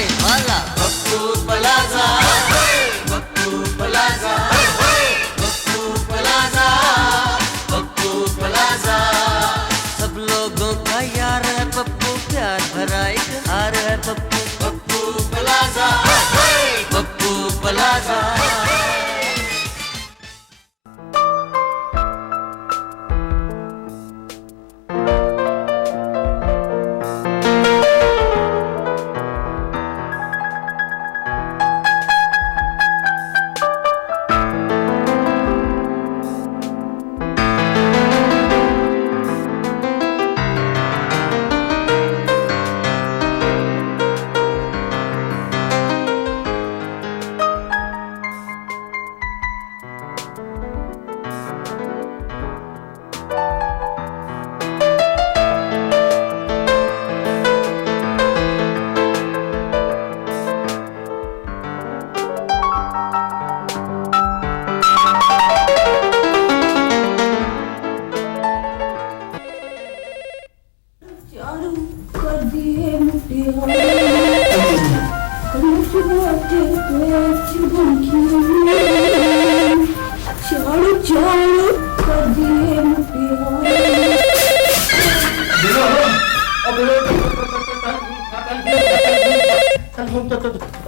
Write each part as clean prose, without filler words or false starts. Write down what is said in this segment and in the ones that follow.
करने वाला Pappu plaza, Pappu plaza, Pappu plaza, Pappu plaza. सब लोगों का यार है पप्पू, प्यार भरा एक हार है पप्पू, पप्पू प्लाजा, पप्पू प्लाजा।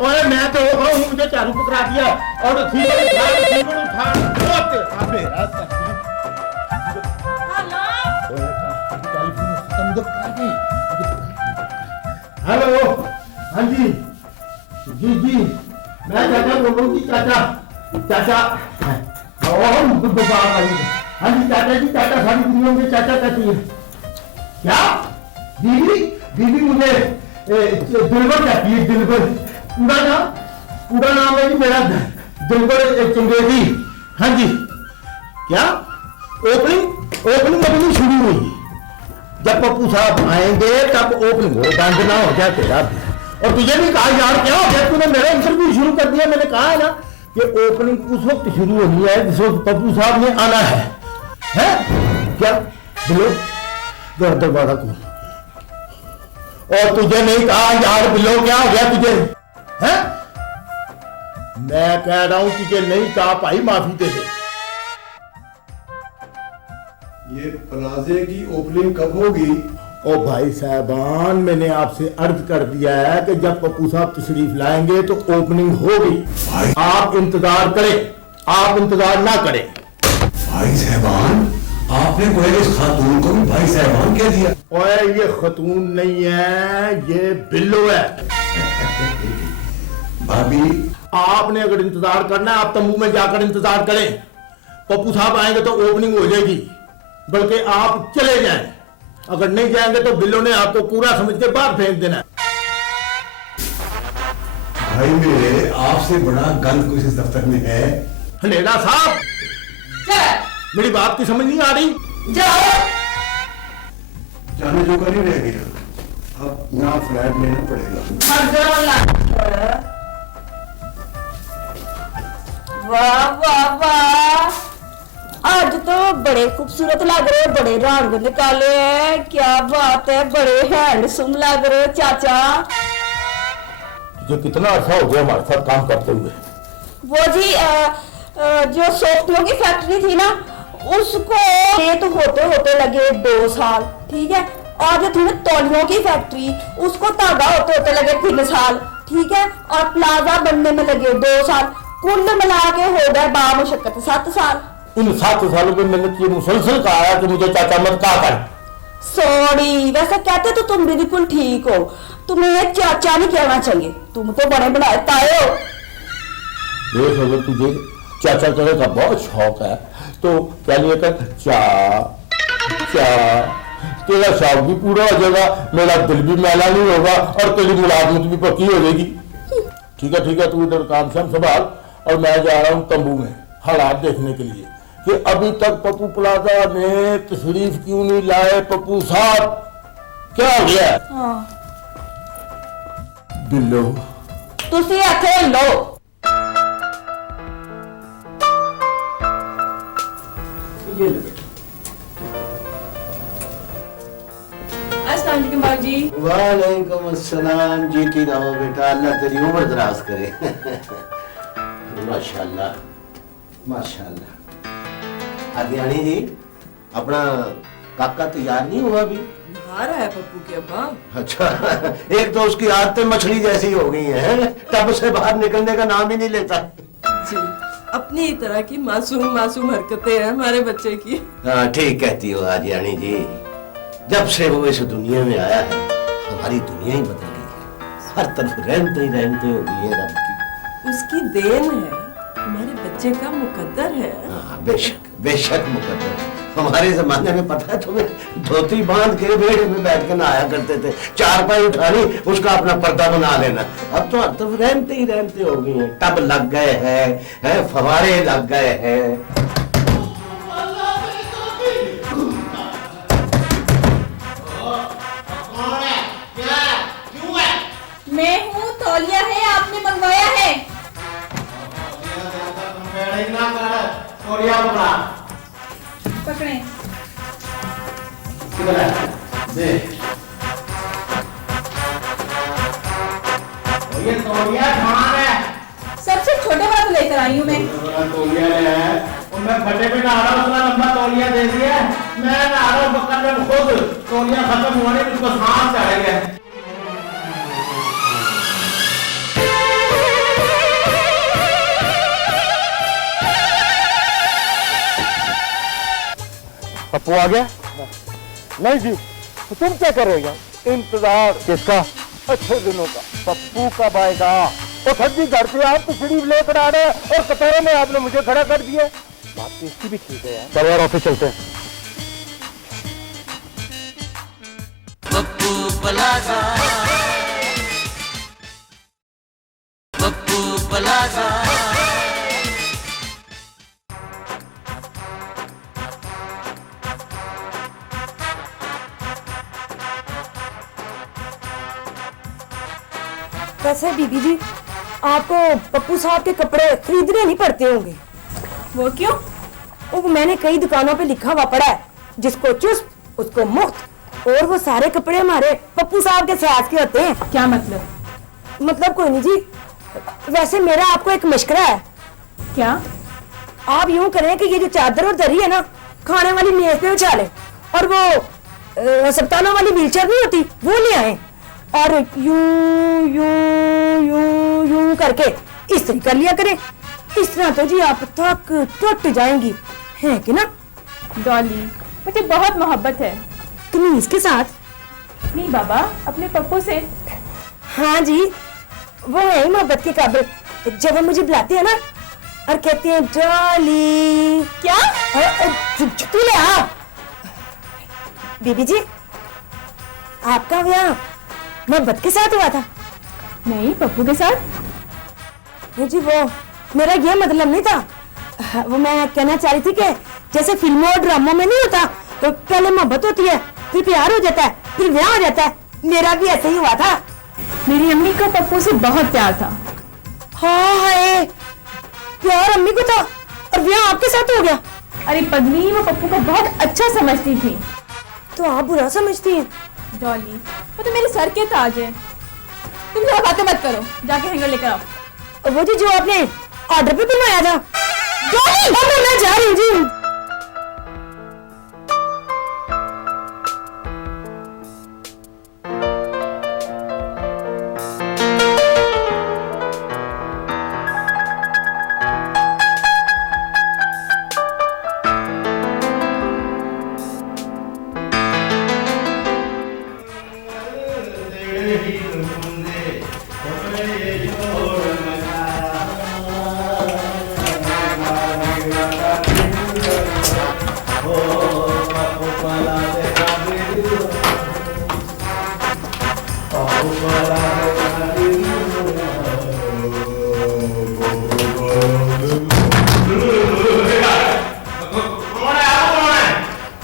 ओए मैं तो मुझे चारू पकड़ा दिया और हेलो, हाँ जी जी जी, मैं चाचा बोल रहा हूँ जी, चाचा चाचा हाँ जी चाचा जी, चाचा सारी दुनिया में चाचा कहती है। क्या दीदी? दीदी मुझे दिलबर कहती है, दिलबर। पूरा नाम है जी मेरा दिलबर चंगेजी। हाँ जी, क्या ओपनिंग अपनी शुरू हुई? जब पप्पू साहब आएंगे तब ओपनिंग हो, बंद ना हो जाए तेरा। और तुझे भी कहा यार, क्या हो गया तूने मेरा इंटरव्यू शुरू कर दिया? मैंने कहा है ना कि ओपनिंग उस वक्त शुरू होनी है जिस वक्त पप्पू साहब ने आना है क्या? बिलो दरवाजा खोल। और तुझे नहीं कहा यार बिलो, क्या हो गया तुझे? हैं? मैं कह रहा हूं तुझे नहीं कहा भाई, माफी दे दे। ये प्लाजे की ओपनिंग कब होगी? ओ भाई साहबान, मैंने आपसे अर्ज कर दिया है कि जब पप्पू साहब तशरीफ लाएंगे तो ओपनिंग होगी। आप इंतजार करें, आप इंतजार ना करें। भाई साहबान, आपने कोई इस खातून को भी भाई साहबान कह दिया? ओए ये खातून नहीं है, ये बिल्लो है। भाभी, आपने अगर इंतजार करना है आप तंबू में जाकर इंतजार करें। पप्पू साहब आएंगे तो ओपनिंग हो जाएगी, बल्कि आप चले जाएं। अगर नहीं जाएंगे तो बिल्लो ने आपको पूरा समझ के बाहर फेंक देना है। भाई मेरे, आपसे बड़ा गंद कुछ इस दफ्तर में है? हनेरा साहब, मेरी बात की समझ नहीं आ रही? जाओ। जाने जो का नहीं रह गया, अब यहाँ फ्लैट लेना पड़ेगा। वाह वाह वाह, आज तो बड़े खूबसूरत लग रहे हो, बड़े रंग निकाले हैं, क्या बात है, बड़े हैंडसम लग रहे हो चाचा। तुझे कितना अर्सा हो गया हमारे साथ काम करते हुए? वो जी जो सोफ्टियों की फैक्ट्री थी ना, उसको ये तो होते होते लगे 2 साल, ठीक है। और जो थी ना तौलियों की फैक्ट्री, उसको धागा होते होते लगे 3 साल, ठीक है। और प्लाजा बनने में लगे 2 साल, कुल मिला के हो गए बामुशक्कत 7 साल। इन 7 सालों में मैंने ये मुसलसल कहा है कि मुझे चाचा मत कहा कर। सॉरी, वैसे कहते तो तुम बिल्कुल ठीक हो, तुम्हें ये चाचा नहीं कहना चाहिए, तुम तो बड़े बनाए ताए हो। देख, अगर तुझे चाचा करने का बहुत शौक है तो क्या लिए कर चा चा, तेरा शौक भी पूरा हो जाएगा, मेरा दिल भी मैला नहीं होगा और तेरी मुलाजमत भी पक्की हो जाएगी। ठीक है, तू इधर काम शाम संभाल और मैं जा रहा हूँ तंबू में हालात देखने के लिए कि अभी तक पप्पू प्लाजा ने तशरीफ क्यों नहीं लाए। पप्पू साहब, क्या हो गया? बिल्लो, तुसी आखे लो। अस्सलाम वालेकुम बाबू जी। जी। वालेकुम अस्सलाम। जीती रहो बेटा, अल्लाह तेरी उम्र दराज करे। माशाल्लाह माशाल्लाह। अज्ञानी जी, अपना काका तैयार नहीं हुआ अभी? नहा रहा है पप्पू के अब्बा। अच्छा, एक तो उसकी आदतें मछली जैसी हो गई हैं, टब से बाहर निकलने का नाम ही नहीं लेता। जी, अपनी ही तरह की मासूम मासूम हरकतें हैं हमारे बच्चे की। हाँ ठीक कहती हो आजियानी जी। जब से वो इस दुनिया में आया है, हमारी दुनिया ही बदल गई है। हर तरफ रहमते ही रहमते हो गई है रब की। उसकी देन है, हमारे बच्चे का मुकद्दर है। हाँ बेशक बेशक मुकद्दर। हमारे जमाने में पता है तुम्हें, धोती बांध के बेड़े में बैठ के नहाया करते थे, चारपाई उठानी, उसका अपना पर्दा बना लेना। अब तो हर तरफ रहमते ही रहमते हो गई हैं। टब लग गए हैं, फवारे लग गए हैं। मैं हूँ, तौलिया है, आपने मंगवाया है। पकड़े। ये तौलिया कहाँ है? सबसे छोटे वाला तो लेकर आई हूँ मैं। तौलिया है, और मैं फटे पे नहा रहा हूँ, उतना लंबा तौलिया दे दिया। मैं नहा रहा हूँ बकल में, खुद तौलिया खत्म हुआ नहीं, उसको सांस चढ़ गया। पप्पू आ गया? नहीं जी, तो तुम क्या करोगे? इंतजार किसका? अच्छे दिनों का। पप्पू कब आएगा? तो सब्जी घर पे आप तो सीढ़ी लेकर आ रहे हैं और कतारों में आपने मुझे खड़ा कर दिया। बात तो इसकी भी ठीक है यार। चलो यार ऑफिस चलते हैं। Pappu plaza, Pappu plaza. वैसे बीबी जी, आपको पप्पू साहब के कपड़े खरीदने नहीं पड़ते होंगे। वो क्यों? वो मैंने कई दुकानों पे लिखा हुआ पड़ा है, जिसको चुस्त उसको मुफ्त। और वो सारे कपड़े हमारे पप्पू साहब के साइज के होते हैं। क्या मतलब? मतलब कोई नहीं जी। वैसे मेरा आपको एक मशवरा है। क्या? आप यूं करें कि ये जो चादर और दरी है ना, खाने वाली मेज पे बिछा लें, और वो अस्पतालों वाली व्हीलचेयर नहीं होती, वो ले आए, और यूं यूं यूं यूं करके इस्त्री कर लिया करें। इस तरह तो जी आप थक टूट जाएंगी, है कि ना? डॉली, मुझे बहुत मोहब्बत है। तुम इसके साथ? नहीं बाबा, अपने पप्पू से। हाँ जी, वो है ही मोहब्बत के काबिल। जब वो मुझे बुलाते हैं ना और कहते हैं डॉली। क्या? चुप ले आप। बीबी जी, आपका ब्याह मोहब्बत के साथ हुआ था? नहीं, पप्पू के साथ। नहीं जी, वो मेरा ये मतलब नहीं था। वो मैं कहना चाह रही थी कि जैसे फिल्मों और ड्रामों में नहीं होता, तो पहले मोहब्बत होती है, फिर प्यार हो जाता है, फिर ब्याह हो जाता है। मेरा भी ऐसे ही हुआ था। मेरी अम्मी को पप्पू से बहुत प्यार था। हाँ है, प्यार अम्मी को था और ब्याह आपके साथ हो गया। अरे पगली, वो पप्पू को बहुत अच्छा समझती थी। तो आप बुरा समझती हैं? डॉली, वो तो मेरे सर के ताज है। तुम ज्यादा बातें मत करो, जाके हैंगर लेकर आओ। वो जी जो आपने ऑर्डर पे बनवाया था। डॉली, अब मैं जा रही हूँ जी।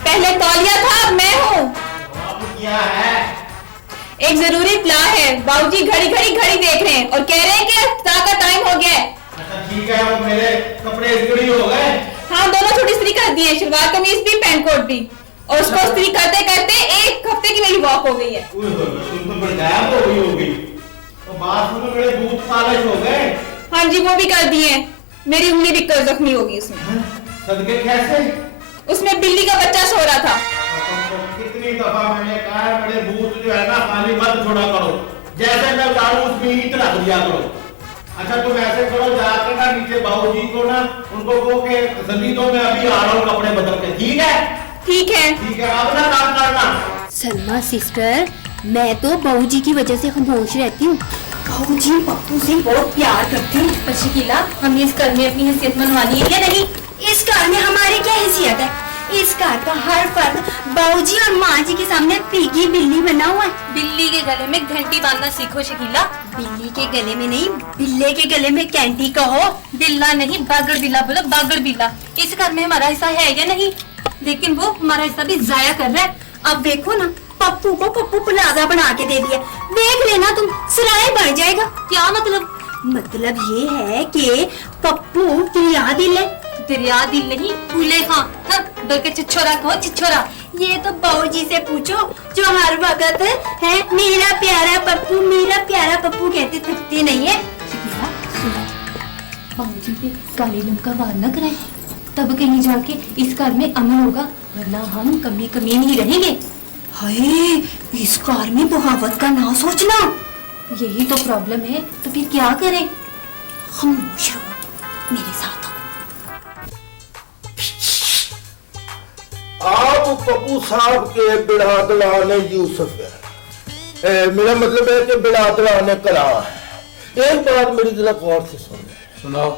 पहले तौलिया था, अब मैं हूँ। एक जरूरी प्लान है। बाबूजी घड़ी घड़ी घड़ी देख रहे हैं और कह रहे हैं कि इफ्तार का टाइम हो गया है। अच्छा ठीक है, वो मेरे कपड़े इस्त्री हो गए। हाँ, दोनों छोटी इस्त्री कर दिए, शलवार कमीज भी, पैंट कोट भी। और उसको स्त्री करते करते 1 हफ्ते की मेरी वॉक हो गई है। तुम तो बड़ी गायब हो गई होगी। तो बाथरूम में बड़े बूथ पालिश हो गए। हाँ जी, वो भी कर दिए। मेरी उंगली भी कर जख्मी होगी उसमें। सदके कैसे? उसमें बिल्ली का बच्चा सो रहा था। कितनी दफा मैंने कहा है बड़े बूथ जो है ना पानी मत छोड़ा करो, जैसे मैं उतारू उसमें ईंट रख दिया करो। अच्छा तुम ऐसे करो, जाकर ना नीचे बाबूजी को ना उनको कहो कि तसल्ली दो, मैं अभी आ रहा हूँ कपड़े बदल के। ठीक है? ठीक है। ठीक है, अपना काम करना। सलमा सिस्टर, मैं तो बहू जी की वजह से खामोश रहती हूँ। बहू जी पप्पू से बहुत प्यार करती हैं। पर शकीला, हमने इस घर में अपनी हैसियत मनवानी है या नहीं? इस घर में हमारी क्या हैसियत है? इस घर का हर फर्द बहू जी और माँ जी के सामने पीकी बिल्ली बना हुआ है। बिल्ली के गले में घंटी बांधना सीखो शकीला। बिल्ली के गले में नहीं, बिल्ले के गले में कैंटी कहो। बिल्ला नहीं, बागड़ बिल्ला बोलो, बागड़ बिल्ला। इस घर में हमारा हिस्सा है या नहीं? लेकिन वो हमारा हिस्सा भी जाया कर रहा है। अब देखो ना, पप्पू को पप्पू प्लाजा बना के दे दिया। देख लेना तुम, सिराए बढ़ जाएगा। क्या मतलब? मतलब ये है कि पप्पू दरिया दिल है। दरिया दिल नहीं, फूले खां। हाँ, बल्कि छिछोरा कहो, छिछोरा। ये तो बहू जी से पूछो जो हर वक्त है मेरा प्यारा पप्पू, मेरा प्यारा पप्पू कहते थकते नहीं है। शकीला, सुनो, बाबूजी पे काले रंग का वार न कराए, तब कहीं जाके इस घर में अमन होगा, वरना हम कमीन ही रहेंगे। हाय, इस घर में बगावत का ना सोचना। यही तो प्रॉब्लम है, तो फिर क्या करें? खामोश रहो, मेरे साथ आओ। आप पप्पू साहब के बिड़ादला ने यूसुफ है। मेरा मतलब है कि बिड़ादला ने कला है। एक बात मेरी जरा गौर से सुनाओ।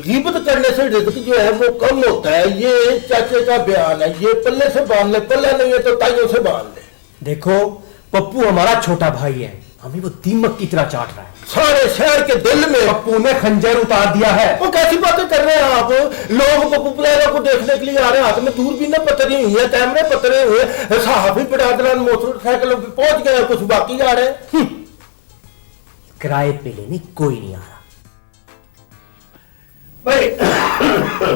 गीबत करने से रिज़्क जो है वो कम होता है, ये चाचे का बयान है। ये पल्ले से बांध ले, पल्ला नहीं है तो ताइयों से बांध ले। देखो, पप्पू हमारा छोटा भाई है, हमें वो दीमक की तरह चाट रहा है। सारे शहर के दिल में पप्पू ने खंजर उतार दिया है। वो कैसी बातें कर रहे हैं आप? लोग पप्पू प्लेयरों को देखने के लिए आ रहे हैं, हाथ में दूरबीनें पतरी हुई है, कैमरे पतरे हुए, साहब ही बिड़ादलान मोटरसाइकिलों पे पहुंच गए, कुछ बाकी आ रहे हैं। किराए पे लेने कोई नहीं आ रहा। भाई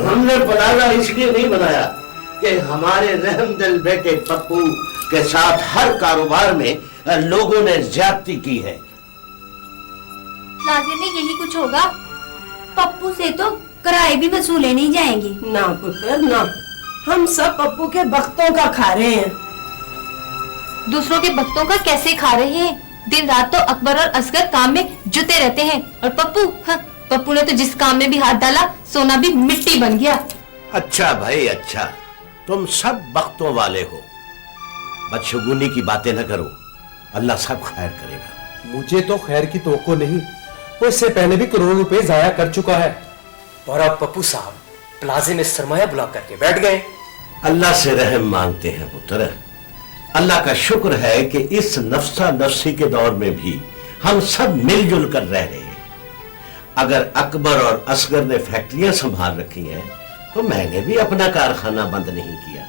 हमने प्लाजा इसलिए नहीं बनाया कि हमारे रहमदिल बेटे पप्पू के साथ हर कारोबार में लोगों ने ज्यादती की है। प्लाजे में यही कुछ होगा। पप्पू से तो किराए भी वसूले नहीं जाएंगे। ना पुत्र ना, हम सब पप्पू के बख्तों का खा रहे हैं। दूसरों के बख्तों का कैसे खा रहे हैं? दिन रात तो अकबर और असगर काम में जुटे रहते हैं, और पप्पू, हाँ, पप्पू ने तो जिस काम में भी हाथ डाला, सोना भी मिट्टी बन गया। अच्छा भाई अच्छा, तुम सब बख्तों वाले हो, बदशगुनी की बातें न करो, अल्लाह सब खैर करेगा। मुझे तो खैर की तोको नहीं, वो इससे पहले भी करोड़ों रुपए जाया कर चुका है, और अब पप्पू साहब प्लाजे में सरमाया बुला करके बैठ गए। अल्लाह से रहम मांगते हैं पुत्र। अल्लाह का शुक्र है कि इस नफ्सा नफ्सी के दौर में भी हम सब मिलजुल कर रह रहे हैं। अगर अकबर और असगर ने फैक्ट्रियां संभाल रखी हैं, तो मैंने भी अपना कारखाना बंद नहीं किया।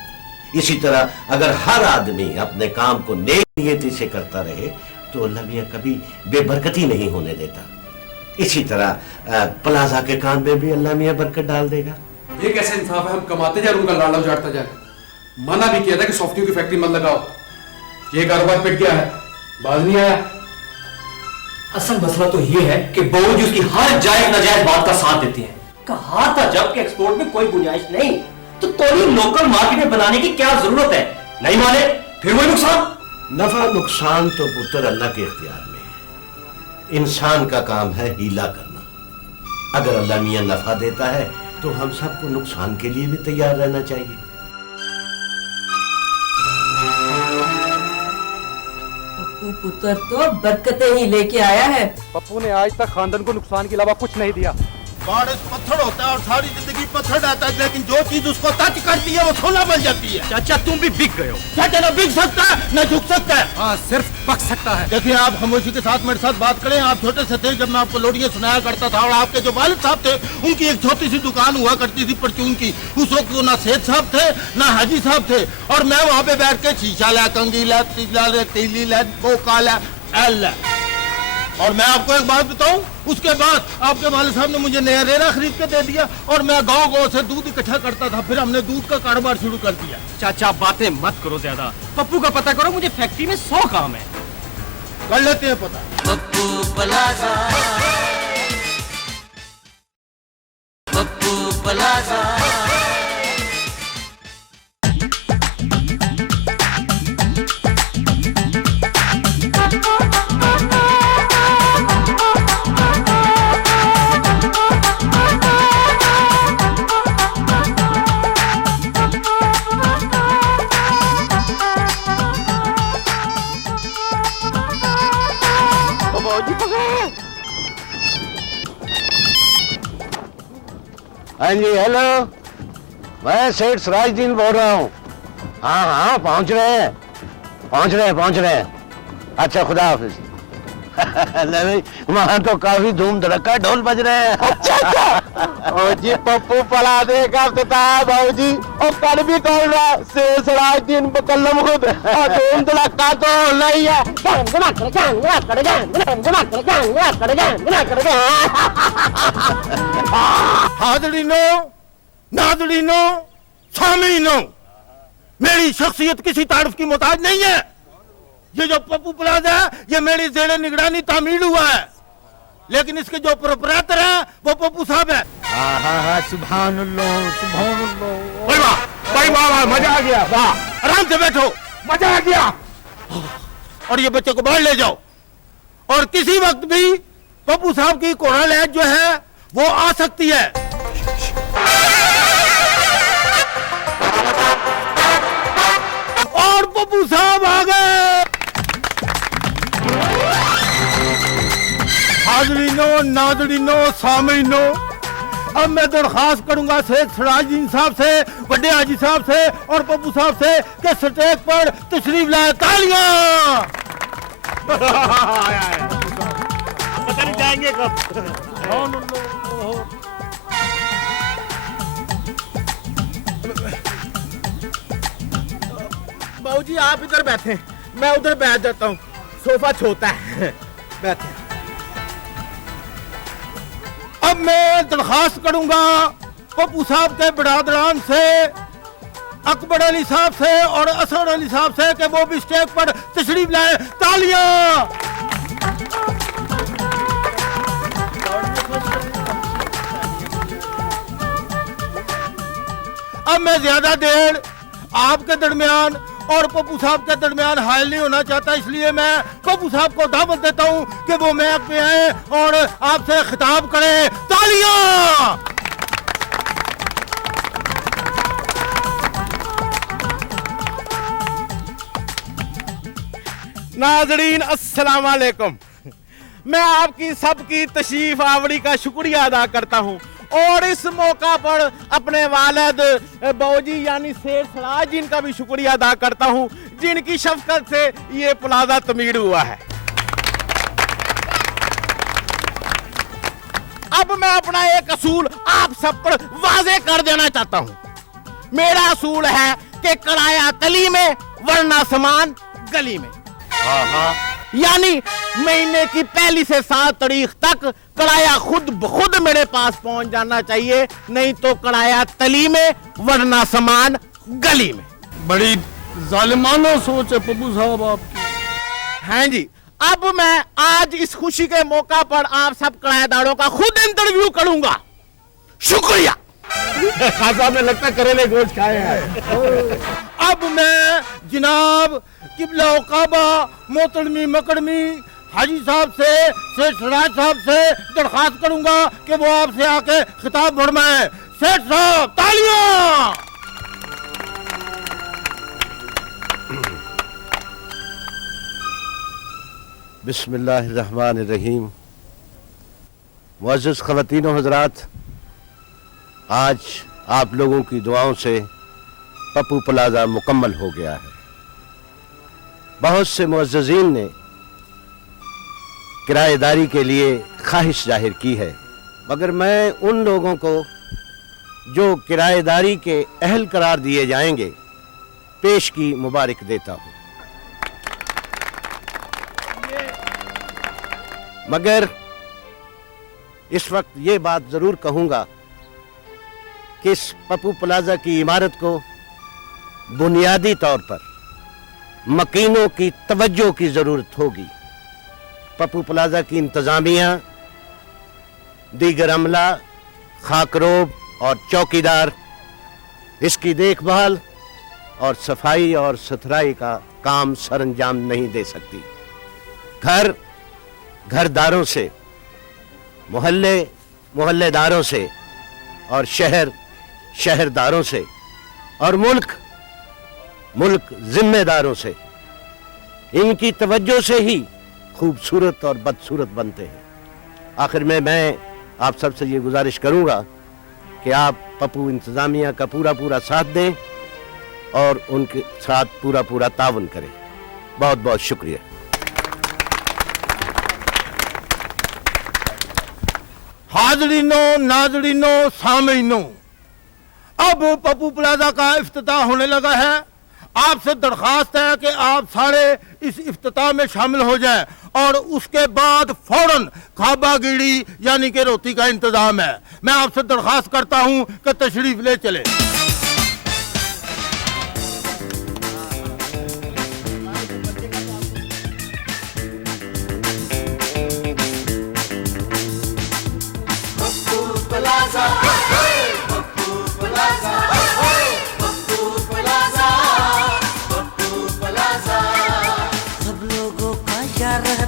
इसी तरह अगर हर आदमी अपने काम को नेक नियति से करता रहे, तो अल्लाह मियां कभी बेबरकती नहीं होने देता। इसी तरह प्लाजा के काम में भी अल्लाह मियां बरकत डाल देगा। ये कैसे इंसाफ है? हम कमाते जाए, उनका लाला उजाड़ता जाए। मना भी किया था कि सॉफ्टवेयर की फैक्ट्री मत लगाओ। ये कारोबार पिट गया है, बाज नहीं आया। असल मसला तो ये है कि बहू जी उसकी हर जायज नाजायज बात का साथ देती है। कहा था जब कि एक्सपोर्ट में कोई गुंजाइश नहीं, तो तोड़ी लोकल मार्केट में बनाने की क्या जरूरत है? नहीं माने फिर वही नुकसान। नफा नुकसान तो पुत्र अल्लाह के इख्तियार में है। इंसान का काम है हीला करना। अगर अल्लाह मियां नफा देता है, तो हम सबको नुकसान के लिए भी तैयार रहना चाहिए। पप्पू पुत्र तो बरकतें ही लेके आया है। पप्पू ने आज तक खानदान को नुकसान के अलावा कुछ नहीं दिया। बारिश पत्थर होता है और सारी जिंदगी पत्थर रहता है, लेकिन जो चीज उसको टच करती है वो सोना बन जाती है। चाचा तुम भी बिक गए हो। चाचा ना बिक सकता है न झुक सकता है। हाँ, सिर्फ पक सकता है। देखिए, आप खामोशी के साथ मेरे साथ बात करें। आप छोटे से थे जब मैं आपको लोरियां सुनाया करता था, और आपके जो वालिद साहब थे उनकी एक छोटी सी दुकान हुआ करती थी परचून की। उस वक्त ना सेठ साहब थे ना हाजी साहब थे, और मैं वहाँ पे बैठ के शीशा ला, कंगी ला, तीला ला, तीली ला, कोका ला, एल ला। और मैं आपको एक बात बताऊं, उसके बाद आपके वालिद साहब ने मुझे नया रेरा खरीद के दे दिया और मैं गांव-गांव से दूध इकट्ठा करता था। फिर हमने दूध का कारोबार शुरू कर दिया। चाचा बातें मत करो ज्यादा, पप्पू का पता करो, मुझे फैक्ट्री में 100 काम है। कर लेते हैं पता। Pappu plaza, Pappu plaza. हाँ जी, हेलो, मैं सेठ सिराजुद्दीन बोल रहा हूँ। हाँ हाँ, पहुँच रहे हैं। अच्छा, खुदा हाफिज। नहीं, वहाँ तो काफी धूम धड़का ढोल बज रहे हैं। अच्छा जी, पप्पू प्लाजा का इफ्तिताह बाबूजी, और कर भी कौन रहा, सेठ सिराजुद्दीन मुकल्लम खुद, और धूम धड़का तो नहीं है। नाज़रीनो, सामीनो, मेरी शख्सियत किसी तारीफ की मोहताज नहीं है। ये जो पप्पू प्लाजा है, ये मेरी ज़ेरे निगरानी तामीर हुआ है, लेकिन इसके जो प्रोपराइटर है वो पप्पू साहब है। हाँ, सुभान अल्लाह, सुभान अल्लाह। भाई वाह, मजा आ गया। वाह, आराम से बैठो, मजा आ गया। और ये बच्चे को बाहर ले जाओ, और किसी वक्त भी पप्पू साहब की कोरल है जो है वो आ सकती है। और पप्पू साहब आ गए। हाज़रीनो, नाज़रीनो, सामीनो, अब मैं दरखास्त करूंगा शेख सिराजुद्दीन साहब से, बड़े हाजी साहब से और पप्पू साहब से कि स्टेज पर तशरीफ लाए। तालियां। पता नहीं जाएंगे कब। बाबूजी आप इधर बैठे, मैं उधर बैठ जाता हूँ, सोफा छोटा है। बैठे। अब मैं दरखास्त करूंगा पप्पू साहब के बिरादरान से, अकबर अली साहब से और असर अली साहब से कि वो भी स्टेज पर तशरीफ लाए। तालियां। अब मैं ज्यादा देर आपके दरमियान और पप्पू साहब के दरमियान हायल नहीं होना चाहता, इसलिए मैं पप्पू साहब को दावत देता हूं कि वो मैक पे आए और आपसे खिताब करें। तालियां। नाज़रीन, अस्सलाम वालेकुम। मैं आपकी सबकी तशरीफ आवड़ी का शुक्रिया अदा करता हूं और इस मौका पर अपने वालिद बाबूजी यानी शेख सिराजुद्दीन का भी शुक्रिया अदा करता हूं, जिनकी शफकत से ये प्लाजा तमीर हुआ है। अब मैं अपना एक असूल आप सब पर वाजे कर देना चाहता हूं। मेरा असूल है कि किराया तली में वरना सामान गली में। यानी महीने की पहली से 7 तारीख तक किराया खुद ब खुद मेरे पास पहुंच जाना चाहिए, नहीं तो किराया तली में वरना सामान गली में। बड़ी जालिमाना सोच है पप्पू साहब आपकी। हाँ जी, अब मैं आज इस खुशी के मौका पर आप सब किराएदारों का खुद इंटरव्यू करूंगा। शुक्रिया। खान साहब ने लगता करेले गोश्त खाए हैं। अब मैं जनाब किबला काबा मोहतरमी मकरमी हाजी साहब से, सेठ सिराज साहब से दरखास्त करूंगा कि वो आपसे आके खिताब फरमाएं। सेठ साहब, तालियां। बिस्मिल्लाहिर्रहमानिर्रहीम। मुअज़्ज़िज़ ख़वातीन व हज़रात, आज आप लोगों की दुआओं से पप्पू प्लाजा मुकम्मल हो गया है। बहुत से मुअज़्ज़िज़ीन ने किराएदारी के लिए ख्वाहिश जाहिर की है, मगर मैं उन लोगों को जो किराएदारी के अहल करार दिए जाएंगे पेश की मुबारक देता हूँ। मगर इस वक्त ये बात जरूर कहूंगा कि इस पप्पू प्लाजा की इमारत को बुनियादी तौर पर मकीनों की तवज्जो की जरूरत होगी। पप्पू प्लाजा की इंतजामिया, दीगर अमला, खाकरोब और चौकीदार इसकी देखभाल और सफाई और सुथराई का काम सरंजाम नहीं दे सकती। घर घरदारों से, मोहल्ले मोहल्लेदारों से और शहर शहरदारों से और मुल्क जिम्मेदारों से, इनकी तवज्जो से ही खूबसूरत और बदसूरत बनते हैं। आखिर में मैं आप सबसे ये गुजारिश करूंगा कि आप पप्पू इंतजामिया का पूरा साथ दें और उनके साथ पूरा ताउन करें। बहुत बहुत शुक्रिया। हाजरीनो, नाजरीनो, सामीनो, अब पप्पू प्लाजा का इफ्तिताह होने लगा है। आपसे दरखास्त है कि आप सारे इस इफ्तिताह में शामिल हो जाएं और उसके बाद फौरन खाबागीड़ी यानी कि रोटी का इंतजाम है। मैं आपसे दरखास्त करता हूं कि तशरीफ ले चले।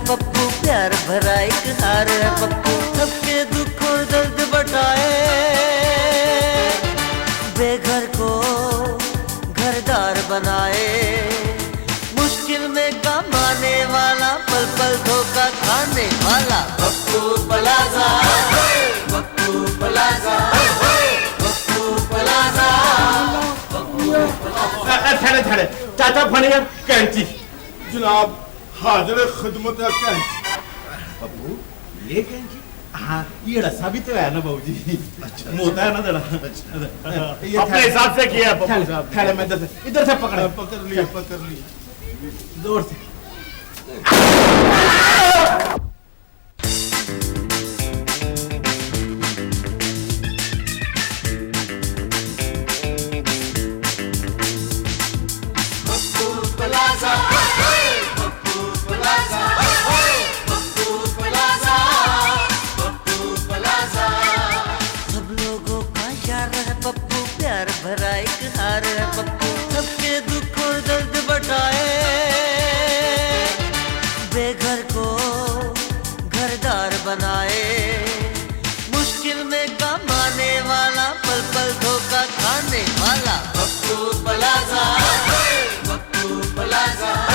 पप्पू प्यार भरा एक हार है पप्पू, सबके दुख और दर्द बटाए, बेघर को घरदार बनाए, मुश्किल में काम आने वाला, पल पल धोखा खाने वाला Pappu plaza, Pappu plaza, Pappu plaza. ठहरे चाचा फड़िया कैंची। जनाब हाजिर खिदमत है कैंची। पप्पू ये कैंची? हाँ ये रस्सा भी तो है ना बाबू जी। मोटा है ना जरा। अपने हिसाब से किया पप्पू साहब। ठहरे मैं इधर से पकड़ लिया जोर से। पप्पू प्यार भरा एक हार है पप्पू, सबके दुख और दर्द बटाए, बेघर को घरदार बनाए, मुश्किल में काम आने वाला, पल पल धोखा खाने वाला पप्पू प्लाजा, पप्पू प्लाजा।